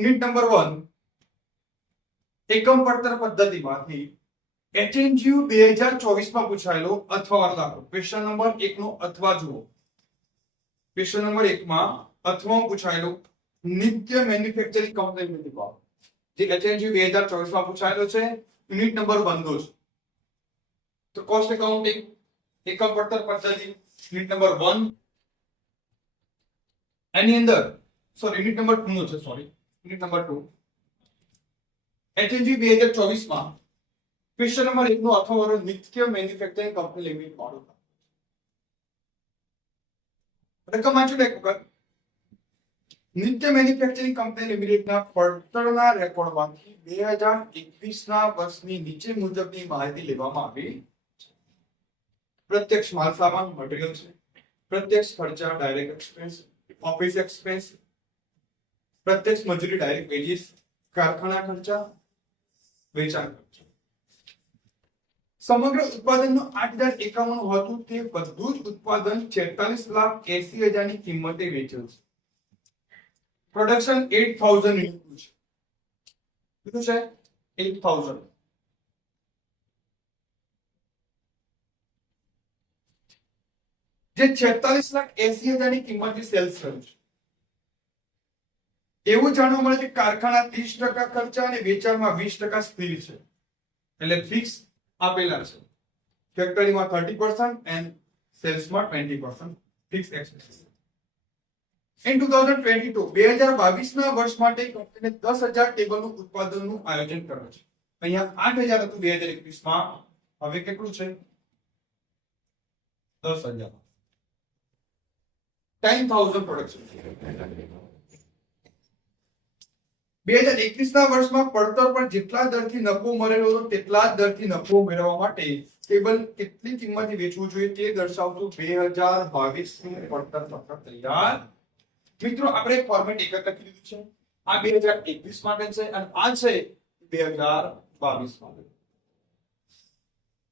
Unit number 1 એકમ પડતર પદ્ધતિમાંથી HNGU 2024 માં પૂછાયેલો અથવા વાળો દાખલો ક્વેશ્ચન નંબર 1 નો અથવા જુઓ. ક્વેશ્ચન નંબર 1 માં અથવા પૂછાયેલો નિત્ય મેન્યુફેક્ચરિંગ કંપની લિમિટેડ જે HNGU 2024 માં પૂછાયેલો છે. યુનિટ નંબર 1 છે. તો કોસ્ટ એકાઉન્ટિંગ એકમ પડતર પદ્ધતિ યુનિટ નંબર 1 એની અંદર યુનિટ નંબર 2 નો છે યુનિટ નંબર 2 HNGU 2024 માં ક્વેશ્ચન નંબર 1 નો અથવા વાળો નિત્ય મેન્યુફેક્ચરિંગ કંપની લિમિટેડ વાળો રકમ વાંચો એક વખત. નિત્ય મેન્યુફેક્ચરિંગ કંપની લિમિટેડના પડતરના રેકોર્ડમાંથી 2021 ના વર્ષની નીચે મુજબની માહિતી લેવામાં આવી. પ્રત્યક્ષ માલ સામાન મટીરીયલ છે, પ્રત્યક્ષ ખર્ચા ડાયરેક્ટ એક્સપેન્સ, ઓફિસ એક્સપેન્સ, પ્રત્યક્ષ મજૂરી ડાયરેક્ટ વેજીસ, કારખાના ખર્ચા, વેચાણ ખર્ચા. સમગ્ર ઉત્પાદનનું 8051 હતું તે બધું જ ઉત્પાદન 46,80,000 ની કિંમતે વેચેલ છે. પ્રોડક્શન 8000 યુનિટ છે. કેટલું છે? 8000. જે 46,80,000 ની કિંમતે સેલ્સ કર્યું છે. એવું જાણવા મળે છે કારખાના 30% ખર્ચા અને વેચાણમાં 20% સ્થિર છે. એટલે ફિક્સ આપેલા છે. ફેક્ટરીમાં 30% એન્ડ સેલ્સમાં 20% ફિક્સ એક્સપેન્સ. In 2022 2022 ના વર્ષ માટે કંપનીને 10,000 ટેબલનું ઉત્પાદનનું આયોજન કર્યું છે. અહીંયા 8,000 હતું 2021 માં, હવે કેટલું છે? 10,000. 10,000 પ્રોડક્શન. 2021 ના વર્ષમાં પડતર પર જેટલા દરથી નફો મળેલો હતો તેટલા જ દરથી નફો મેળવવા માટે ટેબલ કેટલી કિંમતે વેચવું જોઈએ તે દર્શાવતું 2022 નું પડતર પત્રક તૈયાર. મિત્રો આપણે ફોર્મેટ એક જ લખી દીધું છે. આ 2021 માટે છે અને આ છે 2022 માટે.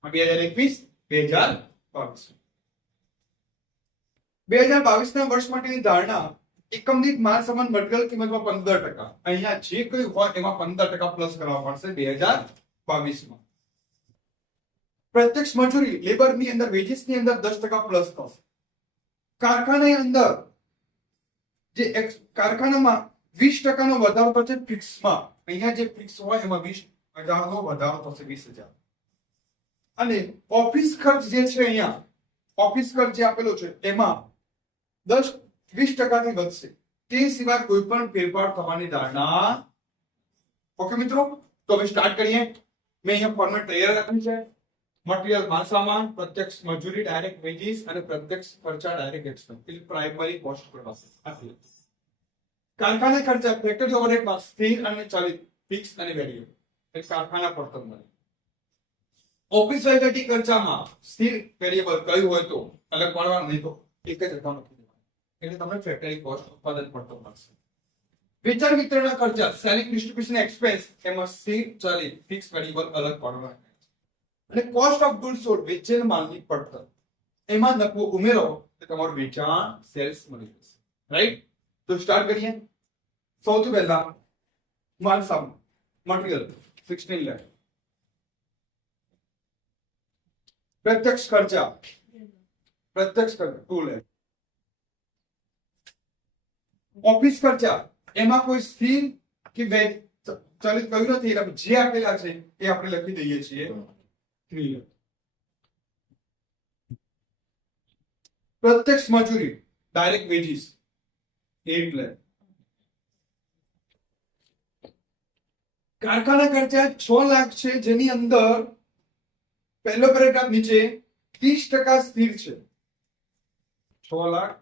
આ 2021 2022 2022 ના વર્ષ માટેની ધારણા એકમ દીઠ માલ સામાન મટીરીયલ કિંમતમાં 15%. અહીંયા જે કોઈ હોય એમાં 15% પ્લસ કરવા પડશે 2022 માં. પ્રત્યક્ષ મજૂરી લેબર ની અંદર વેજીસ ની અંદર 10% પ્લસ થશે. કારખાનાની અંદર જે કારખાનામાં 20% નો વધારો થશે ફિક્સમાં. અહીંયા જે ફિક્સ હોય એમાં 20,000 નો વધારો થશે 20,000. અને ઓફિસ ખર્ચ જે છે અહીંયા ઓફિસ ખર્ચ જે આપેલો છે એમાં 10-20% થી વધશે. તે સિવાય કોઈ પણ ફેરફાર થવાની ધારણા. ઓકે મિત્રો, તો હવે સ્ટાર્ટ કરીએ. મેં અહીંયા ફોર્મેટ તૈયાર રાખ્યું છે. મટીરીયલ માલ સામાન, પ્રત્યક્ષ મજૂરી ડાયરેક્ટ વેજીસ અને પ્રત્યક્ષ ખર્ચા ડાયરેક્ટ એક્સપેન્સ. એટલે પ્રાઇમરી કોસ્ટ પાસે આપેલ. કારખાના ખર્ચા ફેક્ટરી ઓવરહેડમાં સ્થિર અને ચલિત ફિક્સ અને વેરિયેબલ. એ કારખાના પડતર મળે. ઓફિસ વહીવટી ખર્ચામાં સ્થિર વેરિયેબલ કયું હોય તો અલગ પાડવાનું, નહીં તો એક જ રકમ લખી દેવાની. એટલે તમને ફેક્ટરી કોસ્ટ ઉત્પાદન પડતર મળશે. વેચાણ વિતરણના ખર્ચા સેલિંગ ડિસ્ટ્રીબ્યુશન એક્સપેન્સ એમાં સ્થિર ચલિત ફિક્સ વેરિયેબલ અલગ પાડવાના. અને કોસ્ટ ઓફ ગુડ્સ સોલ્ડ વેચેલ માલની પડતર એમાં નફો ઉમેરો તો તમારું વેચાણ સેલ્સ મળી જશે. રાઈટ? તો સ્ટાર્ટ કરીએ. સૌથી પહેલા માલ સામાન મટીરીયલ 16 લાખ. પ્રત્યક્ષ ખર્ચા 2 લાખ. ઓફિસ ખર્ચા એમાં કોઈ સ્થિર કે ચલિત કયું નથી, જે આપેલા છે એ આપણે લખી દઈએ છીએ 3 લાખ. પ્રત્યક્ષ મજૂરી ડાયરેક્ટ વેજીસ 8 લાખ. કારખાના ખર્ચા 6 લાખ છે, જેની અંદર પહેલો પેરેગ્રાફ નીચે 30% સ્થિર છે. 6 લાખ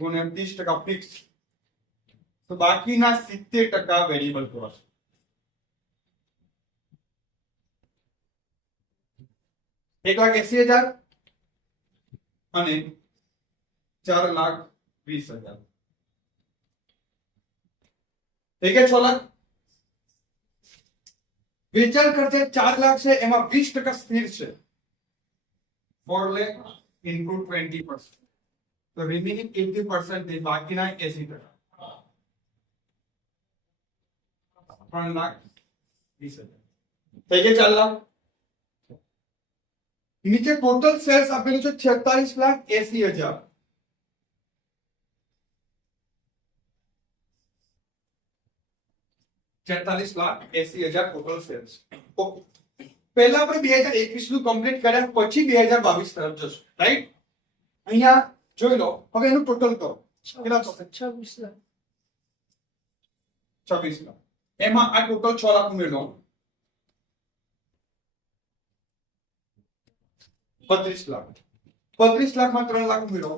ગુણ્યા 30% ફિક્સ, તો બાકીના 70% વેરિયેબલ કોસ્ટ. એક 1,80,000 અને 4,20,000. એક 6 લાખ. વેચાણ ખર્ચે 4 લાખ છે, એમાં 20% સ્થિર છે. 4 lakh into 20%. તો રિમેનિંગ 80% બાકીના 80%. 3,20,000 થઈ ગયા 4 લાખ. નીચે ટોટલ સેલ્સ આપેલું છે 46,80,000. 46,80,000 ટોટલ સેલ્સ. પહેલા આપણે 2021 નું કમ્પ્લીટ કર્યા, પછી 2022 તરફ જશું, રાઈટ? અહીંયા જોઈ લો, હવે એનું ટોટલ કરો. કેટલા થશે? 26 લાખ. 26 લાખ. એમાં આ ટોટલ 6 લાખ ઉમેરો. 35 લાખ. 35 લાખમાં 3 લાખ ઉમેરો.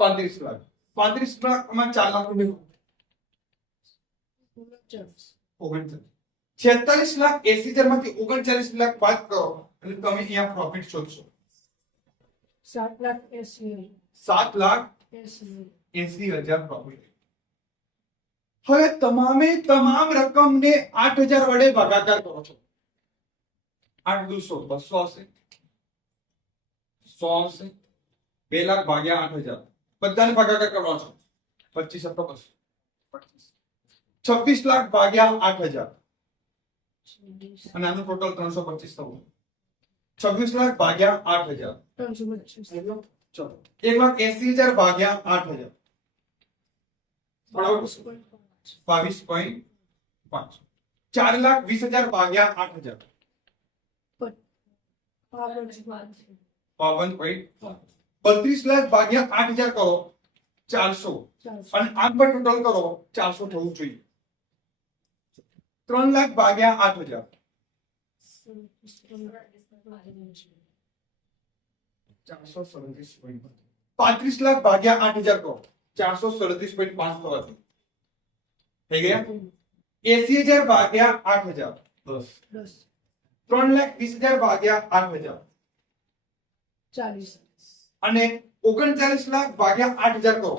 35 લાખ. 35 લાખમાં 4 લાખ ઉમેરો. 46,80,000 માંથી 39 લાખ બાદ કરો એટલે તમે અહીંયા પ્રોફિટ શોધશો. 7,80,000. 7,80,000 પ્રોફિટ. હવે તમામ રકમને 8,000 વડે ભાગાકાર કરો છો. 8 દુ 100, 200 હશે, 100 હશે, 2 લાખ ભાગ્યા 8,000 બધાને ભાગાકાર કરવાનો છે. 25 હતો 200, 26 લાખ ભાગ્યા 8,000 અને આનું ટોટલ 325 થવું. 26 લાખ ભાગ્યા 8,000 325. ચલો 1,80,000 ભાગ્યા 8,000 બરાબર 22.5. 4,20,000 ભાગ્યા 8,000 52.5. 32 લાખ ભાગ્યા 8,000 કરો 400 અને આમ પર ટોટલ કરો 400 થવું જોઈએ. 3 લાખ ભાગ્યા 8,000 437.5. 35 લાખ ભાગ્યા 8,000 કરો 437.5 થવાથી થઈ ગયા. 80,000 ભાગ્યા 8,000 10. 3,20,000 ભાગ્યા 8,000 40. અને 39 લાખ ભાગ્યા 8,000 કરો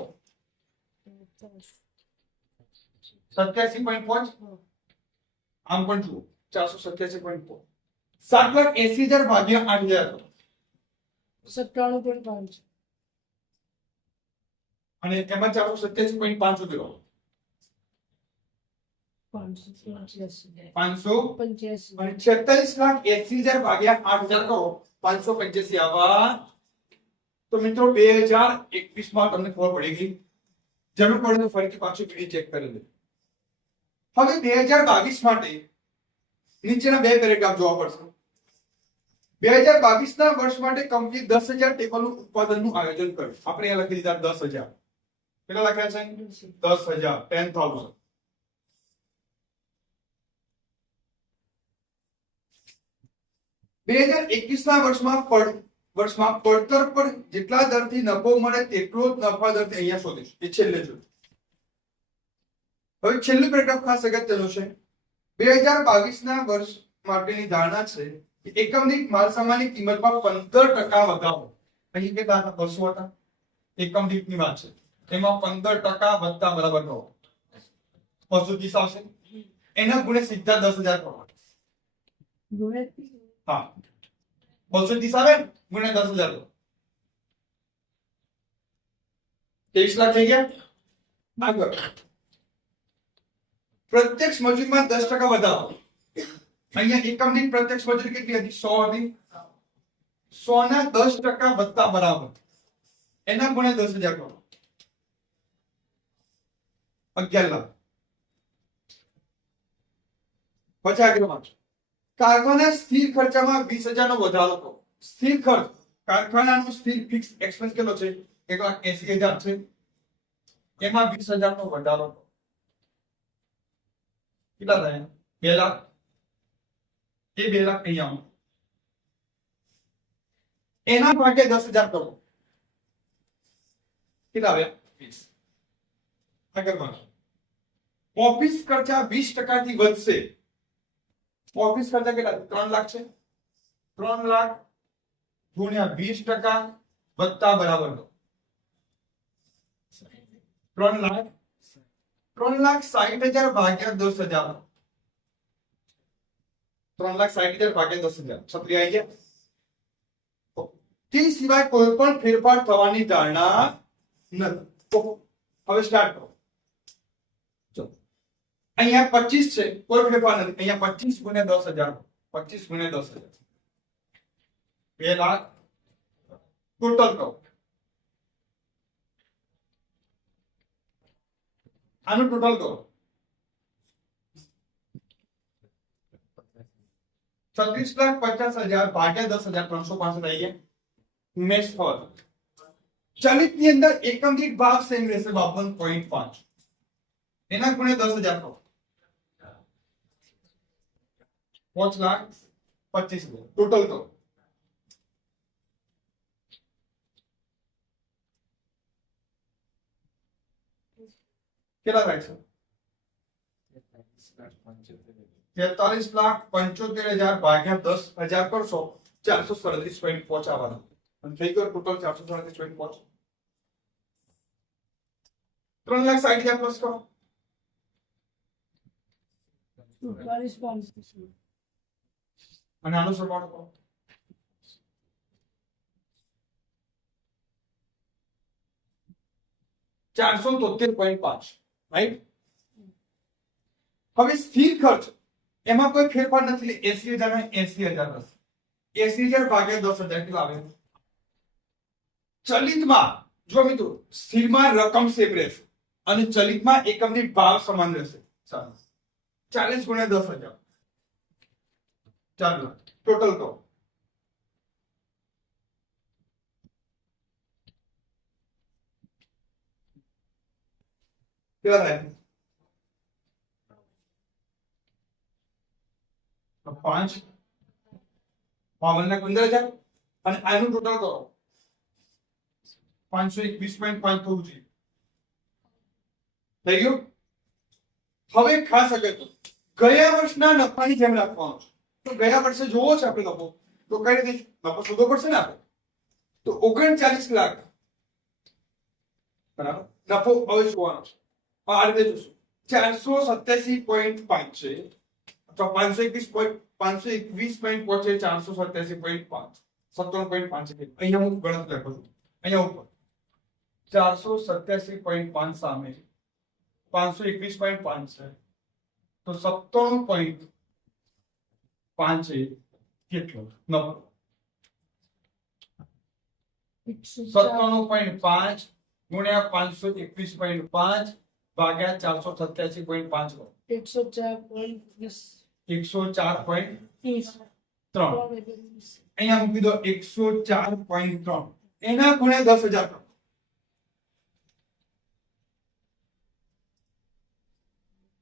87.5. આમ પણ જુઓ 487.5. 7,80,000 ભાગ્યા 8,000 કરો 97.5. અને એમાં 427.5 ઉમેરો 585. 500 અને 46,80,000 ભાગ્યા 8,000 કરો 585 આવા. તો મિત્રો 2021 માં તમને ખબર પડી ગઈ. જરૂર પડે તો ફરીથી પાછું વિડિયો ચેક કરી લો. હવે 2022 માટે નીચેના બે પેરેગ્રાફ જોવા પડશે. 2022 ના વર્ષ માટે કંપની 10,000 ટેબલનું ઉત્પાદનનું આયોજન કર્યું. આપણે અહીંયા લખી દીધા 10,000. કેટલા લખ્યા છે? 10,000, 10,000. બે 2021 ના વર્ષમાં પડતર પર જેટલા દરથી નફો મળે તેટલો જ નફા દરથી અહીંયા શોધીશું. એ છેલ્લે જોયું. હવે છેલ્લું પેરેગ્રાફ ખાસ અગત્યનું છે. 2022 ના વર્ષ માટેની ધારણા છે કે એકમ દીઠ માલ સામાનની કિંમતમાં 15% વધારો. અહીં કેટલા હતા? 200 હતા. એકમ દીઠની વાત છે. એમાં 15% વધતા બરાબર કરો 230 આવશે. એના ગુણે સીધા 10,000 કરો. હા 230 આવે ગુણે 10,000 કરો 23 લાખ થઈ ગયા. આગળ પ્રત્યક્ષ મજૂરીમાં 10% વધારો. અહીંયા એકમ દીઠ પ્રત્યક્ષ મજૂરી કેટલી હતી? 100 હતી. 100 ના 10% વધતા બરાબર એના ગુણે 10,000 કરો 11 લાખ. પછી આગળ વાંચો. કારખાના સ્થિર ખર્ચામાં 20,000 નો વધારો કરો. સ્થિર ખર્ચ કારખાનાનો સ્થિર ફિક્સ એક્સપેન્સ કેટલો છે? 1,80,000 છે. એમાં 20,000 નો વધારો કરો. કેટલા થયા? 2 લાખ. એ 2 લાખ અહીંયા એના ભાગે 10,000 કરો. કેટલા આવ્યા? 20. આગળ વાંચો. ઓફિસ ખર્ચા 20% થી વધશે. ઓફિસ ખર્ચા કેટલા? 3 લાખ છે. 3 લાખ ગુણ્યા 20% વત્તા બરાબર 3 લાખ. 3,60,000 ભાગ્યા 10,000. 3,60,000 ભાગ્યા 10,000. છત્રી આવી ગયા. તે સિવાય કોઈ પણ ફેરફાર થવાની ધારણા નથી. હવે સ્ટાર્ટ કરો. અહીંયા 25 છે, કોઈ ફેરફાર નથી. અહીંયા 25 ગુણ્યા 10,000, 25 ગુણ્યા 10,000, 2 લાખ ટોટલ કહો. આનું ટોટલ કહો. 36,50,000 ભાગ્યા 10,365 આવી ગયા. મેચ ફોર ચલિત ની અંદર એકમ દીઠ ભાગ સેમ રહેશે 52.5. એના ગુણ્યા 10,000 કહો. 5,25,000 ટોટલ કહો. કેટલા થાય છે? 43,75,000 ભાગ્યા 10,000 કરશો 437.5 આવવાના. અને થઈ ગયો ટોટલ 437.5. 3,60,000 પ્લસ કરો. 47.5. અને આનું સરવાળો કરો. $473.5, રાઈટ? હવે સ્થિર ખર્ચ એમાં કોઈ ફેરફાર નથી, એટલે 80,000 ને 80,000 હશે. 80,000 ભાગ્યા 10,000 કેટલા આવે? ચલિતમાં જો મિત્રો સ્થિરમાં રકમ સેમ રહેશે અને ચલિતમાં એકમ દીઠ ભાવ સમાન રહેશે. ચાલો 40 ગુણ્યા 10,000, 4 લાખ ટોટલ કહો. કેટલા થાય? 5 52,000 અને આનું ટોટલ કરો 521.5 થવું જોઈએ. થઈ ગયું? હવે ખાસ અગત્ય ગયા વર્ષના નફાની જેમ રાખવાનો છે. તો ગયા વર્ષે જોવો છે આપણે નફો, તો કઈ રીતે નફો શોધવો પડશે ને આપણે. તો 39 લાખ બરાબર નફો હવે જોવાનો છે. આ રીતે જોશું 487.5 છે અથવા 521.5 છે, 487.5 57.5 છે. અહીંયા હું ગણતરી લખું છું. અહીંયા ઉપર 487.5 સામે 521.5 છે તો 97.5 છે. કેટલો નફો? 97.5 ગુણ્યા 521.5 ભાગ્યા 487.5 104.20. 104.3. અહીંયા મૂકી દો 104.3. એના ગુણ્યા 10,000 કરો.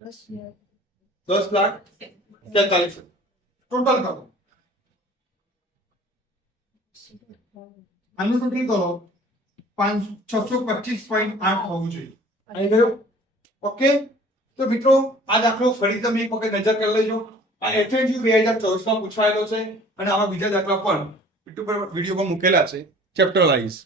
10,43,000 ટોટલ કરો. આનું ટોટલ કરો 625.8 હોવું જોઈએ. અહીં ગયો. ઓકે, તો મિત્રો આ દાખલો ફરી તમે એક વખત નજર કરી લેજો. આ FNQ 2024 માં પૂછાયેલો છે અને આવા બીજા દાખલા પણ યુટ્યુબ પર વિડીયો પર મૂકેલા છે ચેપ્ટર વાઇઝ.